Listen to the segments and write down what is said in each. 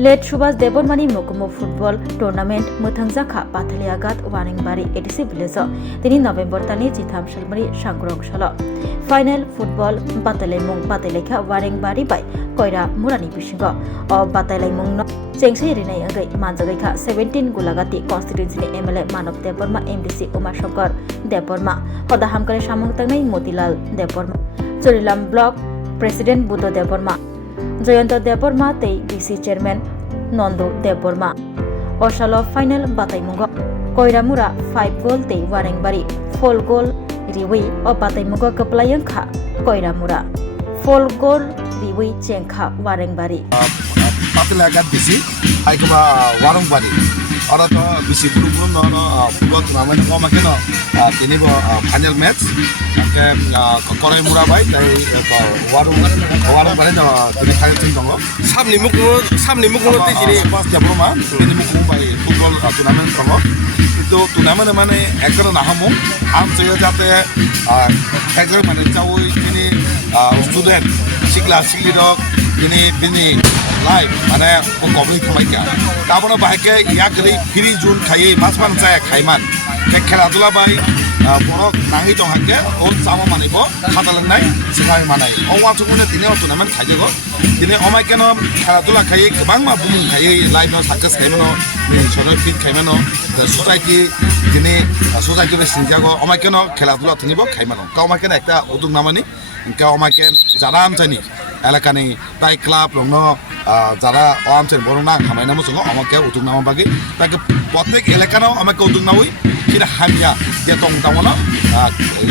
Late Subhash देबरमानी मकुमु football tournament मुथांजाखा पाथलियागात वारेंबारी एडिसि विलेज 3 नभेम्बर तानि जिथाम सालमारि सांग्रं सल फाइनल फुटबल बादायलायमुं बादायलायखा वारेंबारी बाय कयरा मुरानि बिसिंग अ बादायलायमुं चेंगसि रिनाय अंगै मानजागैखा 17 गुलागाति कन्स्टिट्युएन्सिनि एमएलए मानव देबबर्मा एमडीसी उमाशंकर देबबर्मा हदा हामकारि सामुं तांनाय मोतीलाल देबबर्मा चुरिलाम ब्लक प्रेसिडेंट बुद्ध देबबर्मा जयंत देबबर्मा तै बीसी चेयरमैन नंदू देबबर्मा अशाल फाइनल बादायमुंग कयरामुरा 5 गोल तै वारेंबारी 4 गोल रिवै अ बादायमुंग कपलायंखा कयरामुरा 4 गोल रिवै चेंखा वारेंबारी पातलागात बीसी आइकबा वारंबारी और तो बीसी पुरुपुरम न फुटबल टूर्नामेंट को माके न तिनिबो फाइनल मैच के ककराय मुरा बाय ताई वारंबारी न तिनि फाइनल टीम दङ सामनि मुकुनो तिजिनि पास डेभलपमा तिनि मुकुनो बाय फुटबल टूर्नामेंट दङ तो टूर्नामेंट माने एकरो नाहामु आम चाहिँ जाते एकरो माने चावै तिनि स्टुडेन्ट सिक्ला सिक्लि दक तिनि बिनि लाइफ माने कबलि खमायका दाबनो बाहायके यागरि फ्री जुन खायै मासमान जाया खायमान के खेला दुला बाय बरक नाङै दं हाके ओ चामा मानेबो खादालनाय सिगाय मानाय अवा चुकुने दिने टुर्नामेंट खायगो दिने अमायकेनो खेला दुला खायै गोबां मा बुमुं खायै लाइफ न साक्सेस खायमनो सरो फिट खायमनो सोसाइटी दिने सोसाइटी बे सिंजागो अमायकेनो खेला दुला थनिबो खायमनो कावमाकेन एकटा उदुग नामानि कावमाकेन जाराम जानि एलाकानि ताइ क्लाब रंनो যারা আমছেন বড়না খামাইনামो सङो আমাকে उदुग नामा बागै ताके प्रत्येक एलेकानो আমাকে उदुग नावै किरा हामिया जे दं दावनो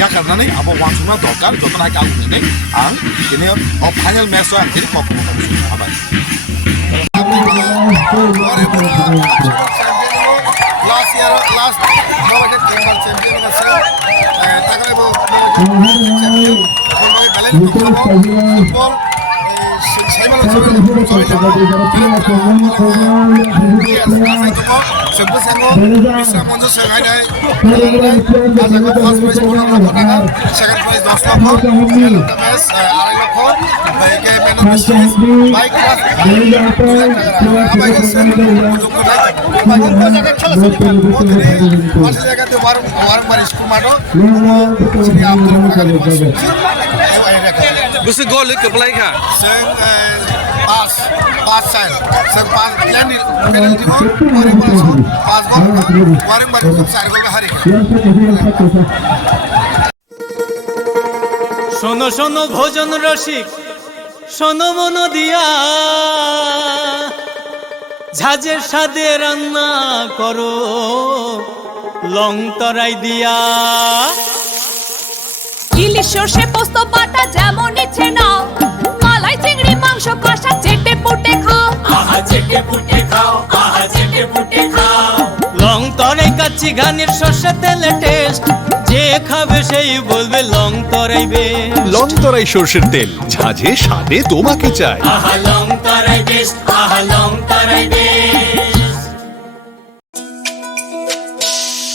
या करनानै आबो वानसुना दरकार जतन हाय आगुनै आं दिनै अ फाइनल मैच आं दिनै कखनो हाबाय लास्ट ईयर लास्ट नोवाके टेबल चैंपियन আছে তাকরেবো champion balance football Gusto gol ke pelai ka? Pass sign sir pass penalty को पास गॉल वारिंग बार सब सारे गोल हारे শোনো শোনো ভোজন রসিক শোনো মন দিয়া ঝাঁঝের স্বাদে রান্না করো লং তরাই দিয়া ইলিশ সর্ষে পোস্ত বাটা যেমন ইচ্ছে নাও মালাই চিংড়ি মাংস কষা চেটে পুটে খাও আহা চেটে পুটে খাও আহা চেটে পুটে খাও লং তরাই কাচ্চি ঘানির সর্ষে তেলে টেস্ট যে খাবে সেই বলবে লং তরাই বেশ লং তরাই সরষের তেল ঝাঁঝে স্বাদে তোমাকে চাই আহা লং তরাই বেশ আহা লং তরাই বেশ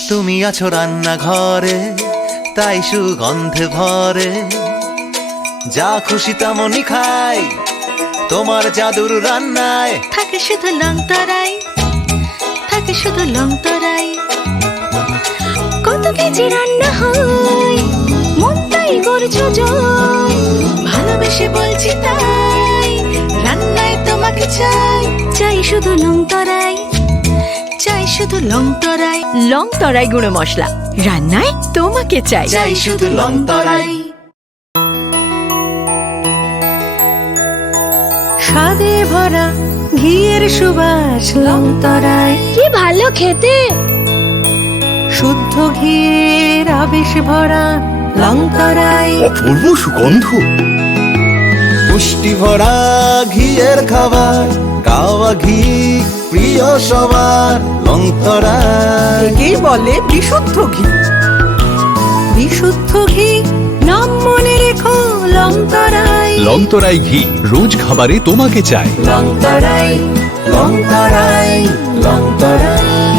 তুমি আছো রান্না ঘরে তাই সুগন্ধে ভরে যা খুশি তেমনই খাই তোমার জাদুর রান্নায় থাকে শুধু লং তরাই থাকে শুধু লং তরাই কত কেজি রান্না হয় মন তাই করছো জয় ভালোবেসে বলছি তাই রান্নায় তোমাকে চাই চাই শুধু লং তরাই চাই শুধু লং তরাই গুঁড়ো মশলা রান্নায় তোমাকে চাই চাই শুধু লং তরাই স্বাদে ভরা ঘিয়ের সুবাস লং তরাই কি ভালো খেতে শুদ্ধ ঘিয়ের আবেশ ভরা লং তরাই অপূর্ব সুগন্ধ পুষ্টি ভরা ঘিয়ের খাবার গাওয়া ঘি প্রিয় সবার লং তরাই কি বলে বিশুদ্ধ ঘি বিশুদ্ধ ঘি নাম মনে রেখো লং তরাই লং তরাই ঘি রোজ খাবারে তোমাকে চাই লং তরাই লং তরাই লং তরাই